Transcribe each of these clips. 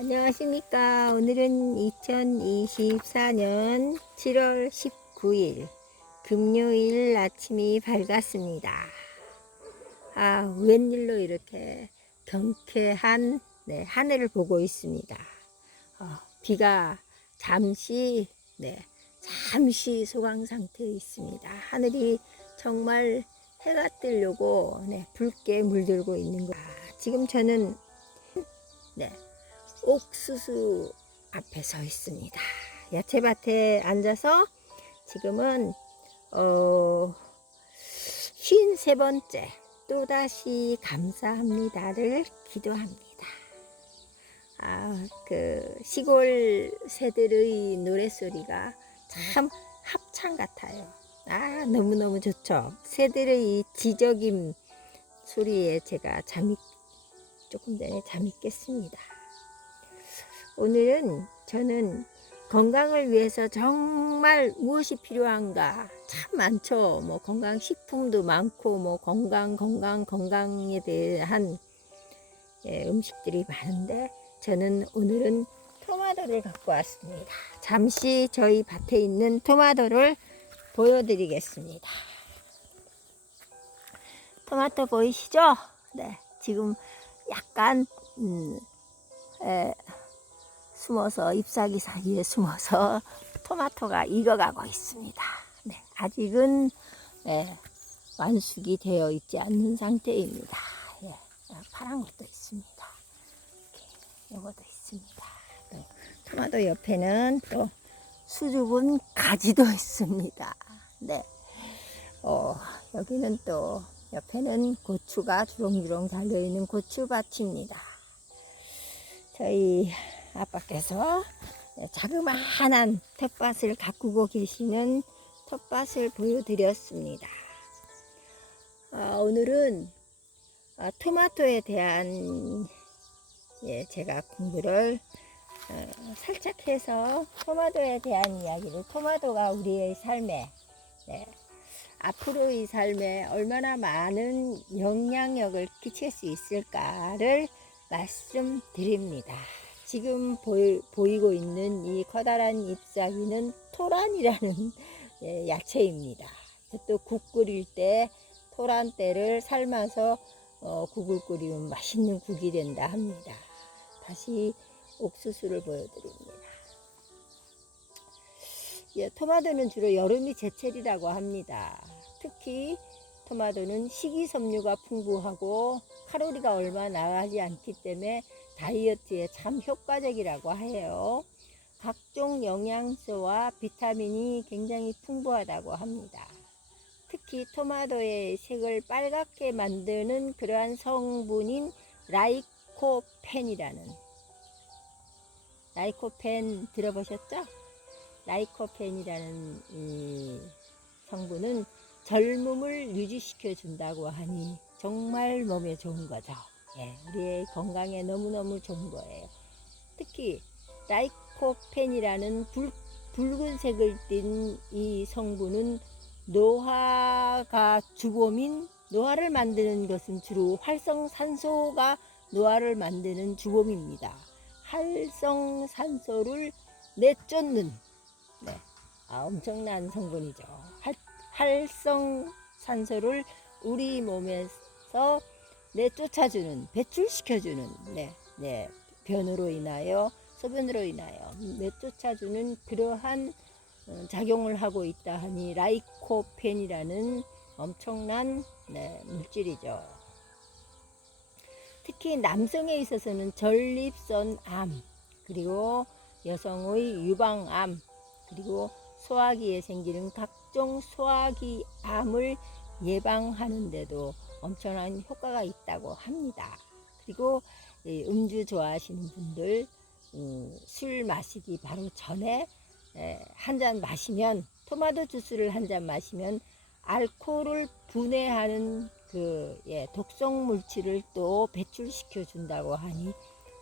안녕하십니까. 오늘은 2024년 7월 19일 금요일 아침이 밝았습니다. 아, 웬일로 이렇게 경쾌한 네, 하늘을 보고 있습니다. 어, 비가 잠시 네, 잠시 소강 상태에 있습니다. 하늘이 정말 해가 뜨려고 네, 붉게 물들고 있는 거. 아, 지금 저는 네, 옥수수 앞에 서 있습니다. 야채밭에 앉아서 지금은 어, 53번째 또다시 감사합니다를 기도합니다. 아, 그 시골 새들의 노랫소리가 참 합창 같아요. 아, 너무너무 좋죠. 새들의 이 지적임 소리에 제가 잠이 조금 전에 잠이 깼습니다. 오늘은 저는 건강을 위해서 정말 무엇이 필요한가 참 많죠. 뭐 건강 식품도 많고 뭐 건강 건강 건강에 대한 예, 음식들이 많은데 저는 오늘은 토마토를 갖고 왔습니다. 잠시 저희 밭에 있는 토마토를 보여드리겠습니다. 토마토 보이시죠? 네, 지금 약간 음, 에, 숨어서 잎사귀 사이에 숨어서 토마토가 익어가고 있습니다. 네, 아직은 예, 완숙이 되어 있지 않는 상태입니다. 예, 파란 것도 있습니다. 이것도 있습니다. 또 토마토 옆에는 또 수줍은 가지도 있습니다. 네, 어, 여기는 또 옆에는 고추가 주렁주렁 달려 있는 고추밭입니다. 저희 아빠께서 자그마한 텃밭을 가꾸고 계시는 텃밭을 보여드렸습니다. 아, 오늘은 아, 토마토에 대한 예, 제가 공부를 어, 살짝 해서 토마토에 대한 이야기를 토마토가 우리의 삶에 네, 앞으로의 삶에 얼마나 많은 영향력을 끼칠 수 있을까를 말씀드립니다. 지금 보이, 보이고 있는 이 커다란 잎사귀는 토란이라는 예, 야채입니다. 또 국 끓일 때 토란대를 삶아서 어, 국을 끓이면 맛있는 국이 된다 합니다. 다시 옥수수를 보여드립니다. 예, 토마토는 주로 여름이 제철이라고 합니다. 특히 토마토는 식이섬유가 풍부하고 칼로리가 얼마 나가지 않기 때문에 다이어트에 참 효과적이라고 해요. 각종 영양소와 비타민이 굉장히 풍부하다고 합니다. 특히 토마토의 색을 빨갛게 만드는 그러한 성분인 라이코펜이라는 라이코펜 들어보셨죠? 라이코펜이라는 이 성분은 젊음을 유지시켜 준다고 하니 정말 몸에 좋은 거죠. 예, 우리의 건강에 너무너무 좋은 거예요. 특히 라이코펜이라는 붉, 붉은색을 띤 이 성분은 노화가 주범인 노화를 만드는 것은 주로 활성산소가 노화를 만드는 주범입니다. 활성산소를 내쫓는 네, 아, 엄청난 성분이죠. 활, 활성산소를 우리 몸에서 내 쫓아주는 배출시켜주는 네, 네, 변으로 인하여 소변으로 인하여 내 쫓아주는 그러한 어, 작용을 하고 있다 하니 라이코펜이라는 엄청난 네, 물질이죠. 특히 남성에 있어서는 전립선 암 그리고 여성의 유방암 그리고 소화기에 생기는 각종 소화기 암을 예방하는데도 엄청난 효과가 있다고 합니다. 그리고 음주 좋아하시는 분들 음, 술 마시기 바로 전에 한 잔 마시면 토마토 주스를 한 잔 마시면 알코올을 분해하는 그 예, 독성 물질을 또 배출시켜 준다고 하니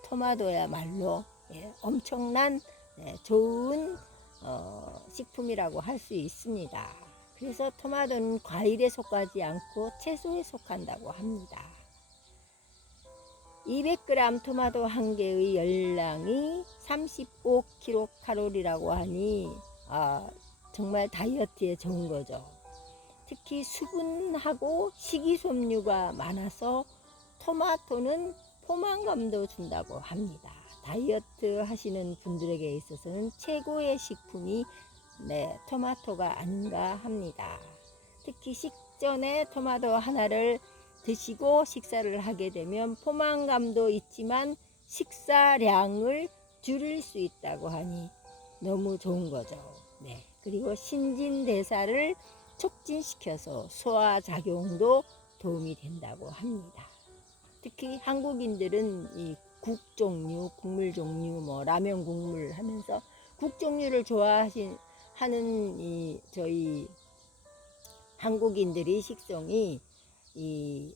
토마토야말로 예, 엄청난 예, 좋은 어, 식품이라고 할 수 있습니다. 그래서 토마토는 과일에 속하지 않고 채소에 속한다고 합니다. 200g 토마토 한 개의 열량이 35kcal라고 하니 아, 정말 다이어트에 좋은 거죠. 특히 수분하고 식이섬유가 많아서 토마토는 포만감도 준다고 합니다. 다이어트 하시는 분들에게 있어서는 최고의 식품이 네, 토마토가 아닌가 합니다. 특히 식전에 토마토 하나를 드시고 식사를 하게 되면 포만감도 있지만 식사량을 줄일 수 있다고 하니 너무 좋은 거죠. 네. 그리고 신진대사를 촉진시켜서 소화 작용도 도움이 된다고 합니다. 특히 한국인들은 이 국 종류, 국물 종류, 뭐 라면 국물 하면서 국 종류를 좋아하신 하는 이 저희 한국인들의 식성이 이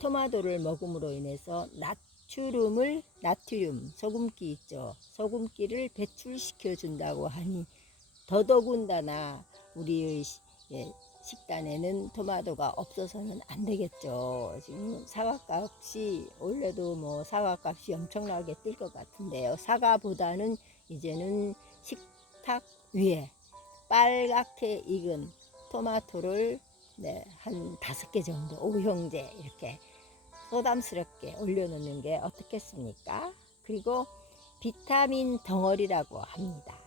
토마토를 먹음으로 인해서 나트륨을 나트륨 소금기 있죠. 소금기를 배출시켜 준다고 하니 더더군다나 우리의 시- 예, 식단에는 토마토가 없어서는 안 되겠죠. 지금 사과값이 올려도 뭐 사과값이 엄청나게 뛸것 같은데요. 사과보다는 이제는 식탁 위에 빨갛게 익은 토마토를 네, 한 다섯 개 정도 오형제 이렇게 소담스럽게 올려놓는 게 어떻겠습니까? 그리고 비타민 덩어리라고 합니다.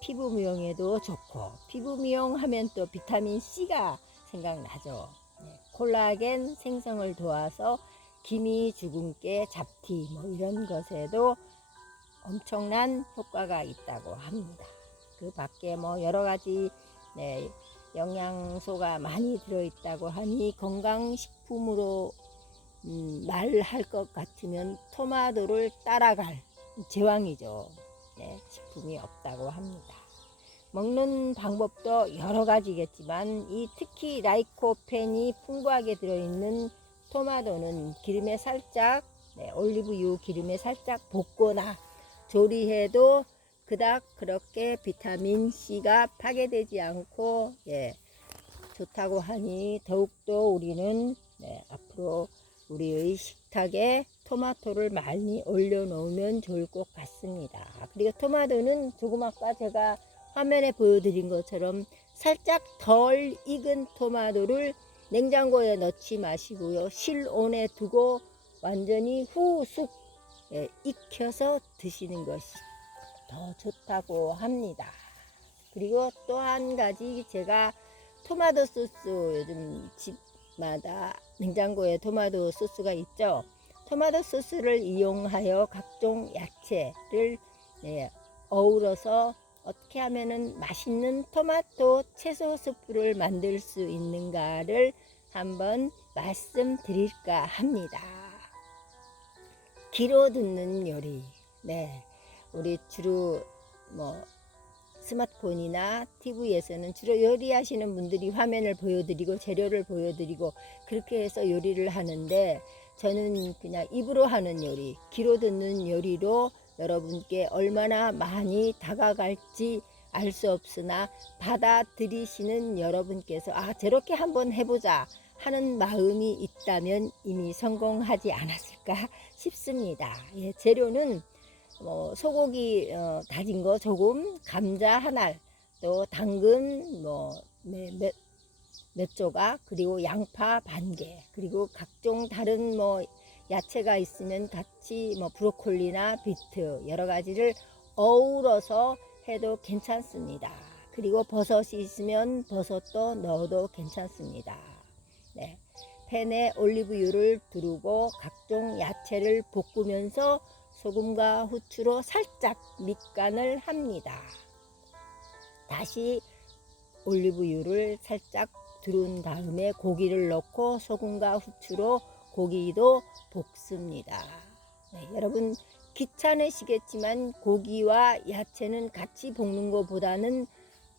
피부 미용에도 좋고 피부 미용하면 또 비타민 C가 생각나죠. 네, 콜라겐 생성을 도와서 기미 주근깨 잡티 뭐 이런 것에도 엄청난 효과가 있다고 합니다. 그 밖에 뭐 여러 가지 네, 영양소가 많이 들어있다고 하니 건강식품으로 음, 말할 것 같으면 토마토를 따라갈 제왕이죠. 네, 식품이 없다고 합니다. 먹는 방법도 여러 가지겠지만 이 특히 라이코펜이 풍부하게 들어있는 토마토는 기름에 살짝 네, 올리브유 기름에 살짝 볶거나 조리해도 그닥 그렇게 비타민 C가 파괴되지 않고 예, 좋다고 하니 더욱더 우리는 네, 앞으로 우리의 식탁에 토마토를 많이 올려놓으면 좋을 것 같습니다. 그리고 토마토는 조금 아까 제가 화면에 보여드린 것처럼 살짝 덜 익은 토마토를 냉장고에 넣지 마시고요. 실온에 두고 완전히 후숙 예, 익혀서 드시는 것이 더 좋다고 합니다. 그리고 또 한 가지 제가 토마토 소스 요즘 집마다 냉장고에 토마토 소스가 있죠. 토마토 소스를 이용하여 각종 야채를 네, 어우러서 어떻게 하면은 맛있는 토마토 채소 스프를 만들 수 있는가를 한번 말씀드릴까 합니다. 귀로 듣는 요리. 네. 우리 주로 뭐 스마트폰이나 TV에서는 주로 요리하시는 분들이 화면을 보여드리고 재료를 보여드리고 그렇게 해서 요리를 하는데 저는 그냥 입으로 하는 요리, 귀로 듣는 요리로 여러분께 얼마나 많이 다가갈지 알 수 없으나 받아들이시는 여러분께서 아 저렇게 한번 해보자 하는 마음이 있다면 이미 성공하지 않았을까 싶습니다. 예, 재료는 뭐 소고기 어, 다진 거 조금, 감자 한 알, 또 당근 뭐몇 몇 조각, 그리고 양파 반 개, 그리고 각종 다른 뭐 야채가 있으면 같이 뭐 브로콜리나 비트 여러 가지를 어우러서 해도 괜찮습니다. 그리고 버섯이 있으면 버섯도 넣어도 괜찮습니다. 네. 팬에 올리브유를 두르고 각종 야채를 볶으면서 소금과 후추로 살짝 밑간을 합니다. 다시 올리브유를 살짝 두른 다음에 고기를 넣고 소금과 후추로 고기도 볶습니다. 네, 여러분 귀찮으시겠지만 고기와 야채는 같이 볶는 것보다는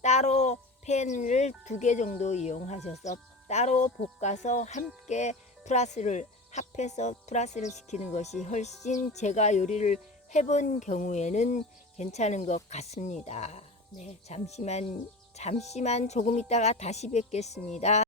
따로 팬을 두 개 정도 이용하셔서 따로 볶아서 함께 플러스를 합해서 플러스를 시키는 것이 훨씬 제가 요리를 해본 경우에는 괜찮은 것 같습니다. 네, 잠시만 잠시만 조금 있다가 다시 뵙겠습니다.